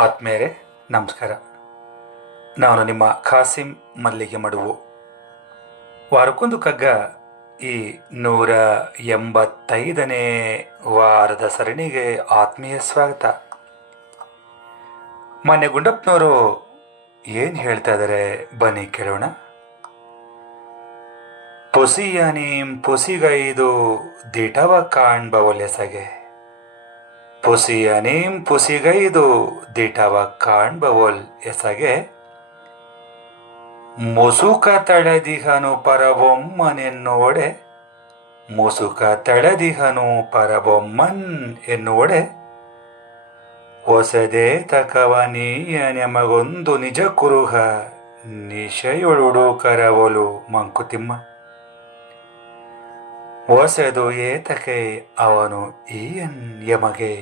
ಆತ್ಮೇರೆ ನಮಸ್ಕಾರ. ನಾನು ನಿಮ್ಮ ಖಾಸಿಂ ಮಲ್ಲಿಗೆ ಮಡುವು. ವಾರಕ್ಕೊಂದು ಕಗ್ಗ ಈ 185ನೇ ವಾರದ ಸರಣಿಗೆ ಆತ್ಮೀಯ ಸ್ವಾಗತ. ಮೊನ್ನೆ ಗುಂಡಪ್ಪನವರು ಏನು ಹೇಳ್ತಾ ಇದ್ದಾರೆ ಬನ್ನಿ ಕೇಳೋಣ. ಪೊಸಿಯ ನೀಂ ಪೊಸಿಗೈದು ದಿಟವ ಕಾಣ್ಬವಲೆಸಗೆ, ಪುಸಿಯ ನೀಂ ಪುಸಿಗೈದು ದಿಟವ ಕಾಣ್ಬವೊಲ್ ಎಸಗೆ, ಮುಸುಕ ತಳೆದಿಹನು ಪರಬೊಮ್ಮನೆನ್ನುವಡೆ, ಮುಸುಕ ತಳೆದಿಹನು ಪರಬೊಮ್ಮನ್ ಎನ್ನುವಡೆ, ಹೊಸದೇ ತಕವ ನೀಯ ನೆಮಗೊಂದು ನಿಜ ಕುರುಹ ನಿಶೆಯೊಳುಡು ಕರವೊಲು ಮಂಕುತಿಮ್ಮ. ಹೊಸದು ಏತಕೆ ಅವನು ಈಯನ್ ಯಮಗೆ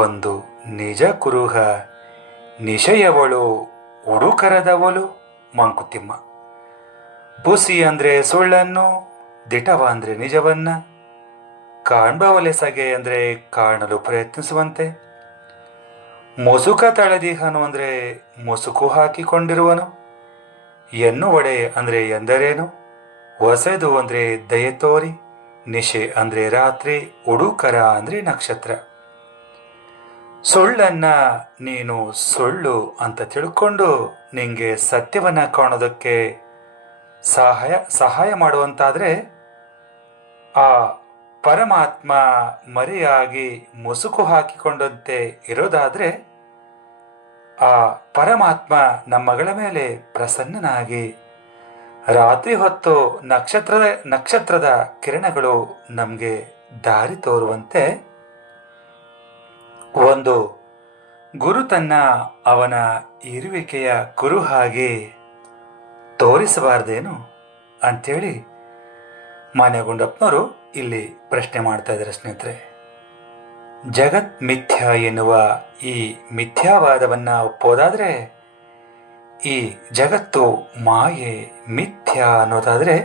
ಒಂದು ನಿಜ ಕುರುಹ ನಿಶಯವಳು ಉಡುಕರದವಳು ಮಂಕುತಿಮ್ಮ. ಪುಸಿ ಅಂದರೆ ಸುಳ್ಳನ್ನು, ದಿಟವ ಅಂದರೆ ನಿಜವನ್ನ, ಕಾಣ್ಬವಲೆಸಗೆ ಅಂದರೆ ಕಾಣಲು ಪ್ರಯತ್ನಿಸುವಂತೆ, ಮುಸುಕ ತಳೆದಿಹನು ಅಂದರೆ ಮುಸುಕು ಹಾಕಿಕೊಂಡಿರುವನು, ಎನ್ನುವಡೆ ಅಂದರೆ ಎಂದರೇನು, ಹೊಸದು ಅಂದರೆ ದಯೆ ತೋರಿ, ನಿಶೆ ಅಂದರೆ ರಾತ್ರಿ, ಉಡುಕರ ಅಂದರೆ ನಕ್ಷತ್ರ. ಸುಳ್ಳನ್ನ ನೀನು ಸುಳ್ಳು ಅಂತ ತಿಳ್ಕೊಂಡು ನಿಂಗೆ ಸತ್ಯವನ್ನ ಕಾಣೋದಕ್ಕೆ ಸಹಾಯ ಮಾಡುವಂತಾದ್ರೆ, ಆ ಪರಮಾತ್ಮ ಮರೆಯಾಗಿ ಮುಸುಕು ಹಾಕಿಕೊಂಡಂತೆ ಇರೋದಾದ್ರೆ, ಆ ಪರಮಾತ್ಮ ನಮ್ಮಗಳ ಮೇಲೆ ಪ್ರಸನ್ನನಾಗಿ ರಾತ್ರಿ ಹೊತ್ತು ನಕ್ಷತ್ರದ ಕಿರಣಗಳು ನಮಗೆ ದಾರಿ ತೋರುವಂತೆ ಒಂದು ಗುರುತನ್ನ ಅವನ ಇರುವಿಕೆಯ ಕುರುಹಾಗಿ ತೋರಿಸಬಾರ್ದೇನು ಅಂಥೇಳಿ ಮಾನ್ಯ ಗುಂಡಪ್ಪನವರು ಇಲ್ಲಿ ಪ್ರಶ್ನೆ ಮಾಡ್ತಾ ಇದ್ದಾರೆ. ಸ್ನೇಹಿತರೆ, ಜಗತ್ ಮಿಥ್ಯ ಎನ್ನುವ ಈ ಮಿಥ್ಯಾವಾದವನ್ನ ಒಪ್ಪೋದಾದ್ರೆ, ಈ ಜಗತ್ತು ಮಾಯೆ ಮಿಥ್ಯ ಅನ್ನೋದಾದರೆ,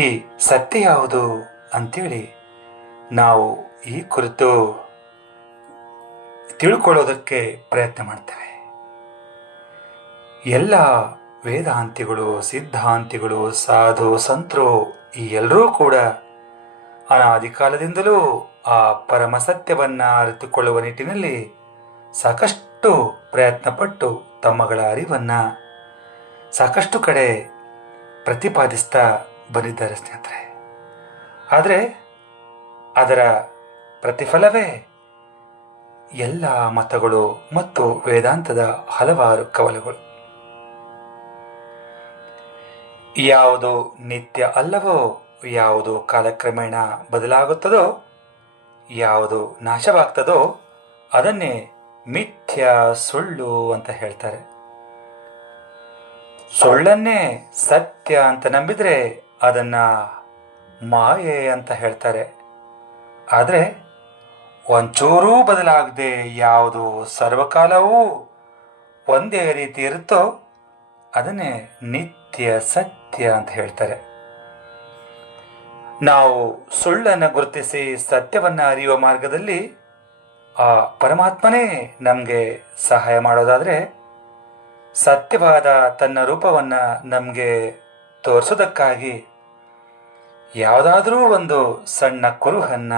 ಈ ಸತ್ಯ ಯಾವುದು ಅಂತೇಳಿ ನಾವು ಈ ಕುರಿತು ತಿಳ್ಕೊಳ್ಳೋದಕ್ಕೆ ಪ್ರಯತ್ನ ಮಾಡ್ತೇವೆ. ಎಲ್ಲ ವೇದಾಂತಿಗಳು, ಸಿದ್ಧಾಂತಿಗಳು, ಸಾಧು ಸಂತರು ಈ ಎಲ್ಲರೂ ಕೂಡ ಅನಾದಿ ಕಾಲದಿಂದಲೂ ಆ ಪರಮ ಸತ್ಯವನ್ನ ಅರಿತುಕೊಳ್ಳುವ ನಿಟ್ಟಿನಲ್ಲಿ ಸಾಕಷ್ಟು ಪ್ರಯತ್ನಪಟ್ಟು ತಮ್ಮಗಳ ಅರಿವನ್ನ ಸಾಕಷ್ಟು ಕಡೆ ಪ್ರತಿಪಾದಿಸ್ತಾ ಬಂದಿದ್ದಾರೆ ಸ್ನೇಹಿತರೆ. ಆದರೆ ಅದರ ಪ್ರತಿಫಲವೇ ಎಲ್ಲ ಮತಗಳು ಮತ್ತು ವೇದಾಂತದ ಹಲವಾರು ಕವಲುಗಳು. ಯಾವುದು ನಿತ್ಯ ಅಲ್ಲವೋ, ಯಾವುದು ಕಾಲಕ್ರಮೇಣ ಬದಲಾಗುತ್ತದೋ, ಯಾವುದು ನಾಶವಾಗ್ತದೋ ಅದನ್ನೇ ಮಿಥ್ಯ, ಸುಳ್ಳು ಅಂತ ಹೇಳ್ತಾರೆ. ಸುಳ್ಳನ್ನೇ ಸತ್ಯ ಅಂತ ನಂಬಿದ್ರೆ ಅದನ್ನ ಮಾಯೆ ಅಂತ ಹೇಳ್ತಾರೆ. ಆದರೆ ಒಂಚೂರೂ ಬದಲಾಗದೆ ಯಾವುದು ಸರ್ವಕಾಲವೂ ಒಂದೇ ರೀತಿ ಇರುತ್ತೋ ಅದನ್ನೇ ನಿತ್ಯ ಸತ್ಯ ಅಂತ ಹೇಳ್ತಾರೆ. ನಾವು ಸುಳ್ಳನ್ನು ಗುರುತಿಸಿ ಸತ್ಯವನ್ನ ಅರಿಯುವ ಮಾರ್ಗದಲ್ಲಿ ಆ ಪರಮಾತ್ಮನೇ ನಮಗೆ ಸಹಾಯ ಮಾಡೋದಾದ್ರೆ, ಸತ್ಯವಾದ ತನ್ನ ರೂಪವನ್ನ ನಮಗೆ ತೋರಿಸೋದಕ್ಕಾಗಿ ಯಾವುದಾದ್ರೂ ಒಂದು ಸಣ್ಣ ಕುರುಹನ್ನ,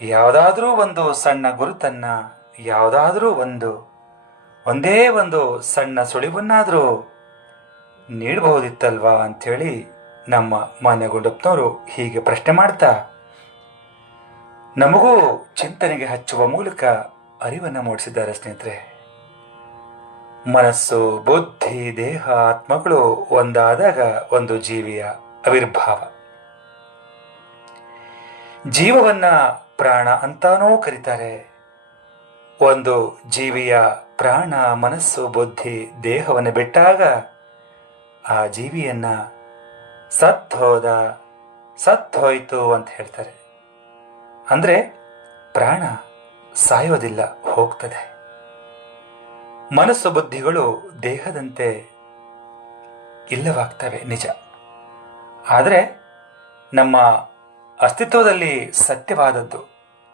ಯಾವುದಾದ್ರೂ ಒಂದು ಸಣ್ಣ ಗುರುತನ್ನ, ಯಾವುದಾದ್ರೂ ಒಂದೇ ಒಂದು ಸಣ್ಣ ಸುಳಿವನ್ನಾದರೂ ನೀಡಬಹುದಿತ್ತಲ್ವಾ ಅಂಥೇಳಿ ನಮ್ಮ ಮಾನ್ಯ ಗುಂಡಪ್ಪನವರು ಹೀಗೆ ಪ್ರಶ್ನೆ ಮಾಡ್ತಾ ನಮಗೂ ಚಿಂತನೆಗೆ ಹಚ್ಚುವ ಮೂಲಕ ಅರಿವನ್ನು ಮೂಡಿಸಿದ್ದಾರೆ. ಸ್ನೇಹಿತರೆ, ಮನಸ್ಸು, ಬುದ್ಧಿ, ದೇಹ, ಆತ್ಮಗಳು ಒಂದಾದಾಗ ಒಂದು ಜೀವಿಯ ಆವಿರ್ಭಾವ. ಜೀವವನ್ನ ಪ್ರಾಣ ಅಂತಾನೂ ಕರೀತಾರೆ. ಒಂದು ಜೀವಿಯ ಪ್ರಾಣ, ಮನಸ್ಸು, ಬುದ್ಧಿ, ದೇಹವನ್ನು ಬಿಟ್ಟಾಗ ಆ ಜೀವಿಯನ್ನ ಸತ್ತೋಯ್ತು ಅಂತ ಹೇಳ್ತಾರೆ. ಅಂದ್ರೆ ಪ್ರಾಣ ಸಾಯೋದಿಲ್ಲ, ಹೋಗ್ತದೆ. ಮನಸ್ಸು, ಬುದ್ಧಿಗಳು ದೇಹದಂತೆ ಇಲ್ಲವಾಗ್ತವೆ, ನಿಜ. ಆದರೆ ನಮ್ಮ ಅಸ್ತಿತ್ವದಲ್ಲಿ ಸತ್ಯವಾದದ್ದು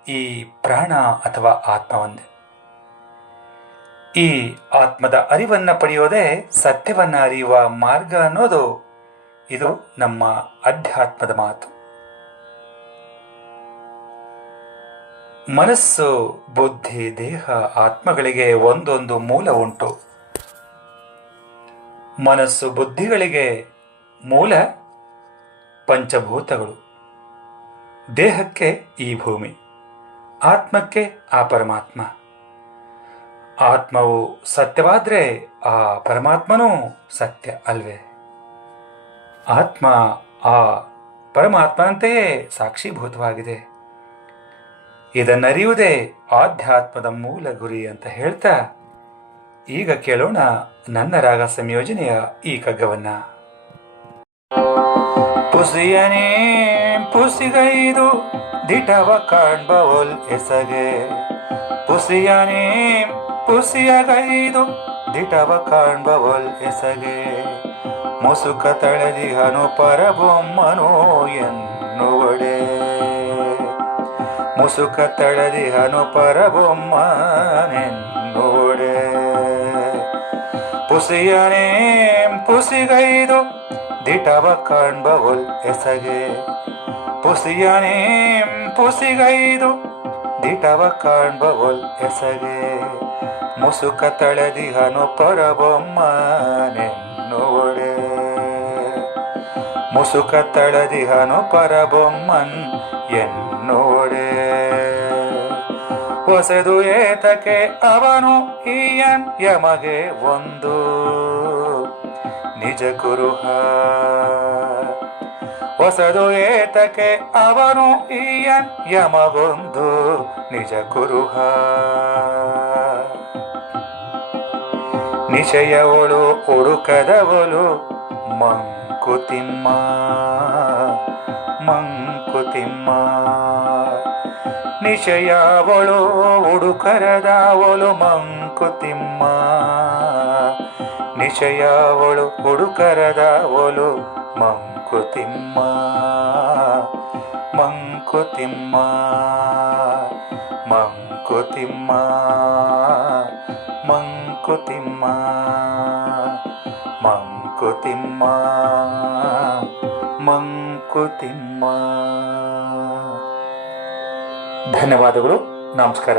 ಈ ಪ್ರಾಣ ಅಥವಾ ಆತ್ಮ ಒಂದೇ. ಈ ಆತ್ಮದ ಅರಿವನ್ನ ಪಡೆಯೋದೇ ಸತ್ಯವನ್ನ ಅರಿಯುವ ಮಾರ್ಗ ಅನ್ನೋದು ಇದು ನಮ್ಮ ಅಧ್ಯಾತ್ಮದ ಮಾತು. ಮನಸ್ಸು, ಬುದ್ಧಿ, ದೇಹ, ಆತ್ಮಗಳಿಗೆ ಒಂದೊಂದು ಮೂಲ ಉಂಟು. ಮನಸ್ಸು ಬುದ್ಧಿಗಳಿಗೆ ಮೂಲ ಪಂಚಭೂತಗಳು, ದೇಹಕ್ಕೆ ಈ ಭೂಮಿ, ಆತ್ಮಕ್ಕೆ ಆ ಪರಮಾತ್ಮ. ಆತ್ಮವು ಸತ್ಯವಾದ್ರೆ ಆ ಪರಮಾತ್ಮನೂ ಸತ್ಯ ಅಲ್ವೇ? ಆತ್ಮ ಆ ಪರಮಾತ್ಮನಂತೆಯೇ ಸಾಕ್ಷೀಭೂತವಾಗಿದೆ. ಇದನ್ನರಿಯುವುದೇ ಆಧ್ಯಾತ್ಮದ ಮೂಲ ಗುರಿ ಅಂತ ಹೇಳ್ತಾ ಈಗ ಕೇಳೋಣ ನನ್ನ ರಾಗ ಸಂಯೋಜನೆಯ ಈ ಕಗ್ಗವನ್ನ. ಪುಸಿಯನೇ ಪುಸಿಗೈದು ದಿಟವ ಕಾಣ್ಬವಲ್ ಎಸಗೆ, ಪುಸಿಯನೇ ಪುಸಿಯಗೈದು ದಿಟವ ಕಾಣ್ಬವಲ್ ಎಸಗೆ, ಮುಸುಕ ತಳೆದಿಹನು ಪರಬೊಮ್ಮನೋ ಎನ್ನುವಡೆ, ಮುಸುಕ ತಳೆದಿಹನು ಪರಬೊಮ್ಮನೆನ್ನುವಡೆ. ಪುಸಿಯನೇ ಪುಸಿಗೈದು ದಿಟವ ಕಾಣ್ಬವಲ್ ಎಸಗೆ, ಪುಸಿಯನೇ ಪುಸಿಗೈದು ದಿಟವ ಕಾಣ್ಬವಲ್ ಎಸಗೆ, ಮುಸುಕ ತಳೆದಿಹನು ಪರಬೊಮ್ಮನೆನ್ನುವಡೆ, ಮುಸುಕ ತಳೆದಿಹನು ಪರಬೊಮ್ಮನ್ ಎನ್ನುವಡೆ. ಹೊಸದು ಏತಕ್ಕೆ ಅವನು ಈಯನ್ ಯಮಗೆ ಒಂದು ನಿಜ ಕುರುಹ, ಹೊಸದು ಏತಕ್ಕೆ ಅವನು ಈಯನ್ ಯಮಗೊಂದು ನಿಜ ಕುರುಹ. ನಿಶಯವಳು ಹುಡುಕದವಳು ಮಂಕುತಿಮ್ಮ, ಮಂಕುತಿಮ್ಮ. ನಿಶಯವಳು ಹುಡುಕರದವಳು ಮಂಕುತಿಮ್ಮ, ನಿಶಯವಳು ಹುಡುಕರದವಳು ಮಂಕುತಿಮ್ಮ, ಮಂಕುತಿಮ್ಮ, ಮಂಕುತಿಮ್ಮ, ಮಂಕುತಿಮ್ಮ, ಮಂಕುತಿಮ್ಮ, ಮಂಕುತಿಮ್ಮ. ಧನ್ಯವಾದಗಳು. ನಮಸ್ಕಾರ.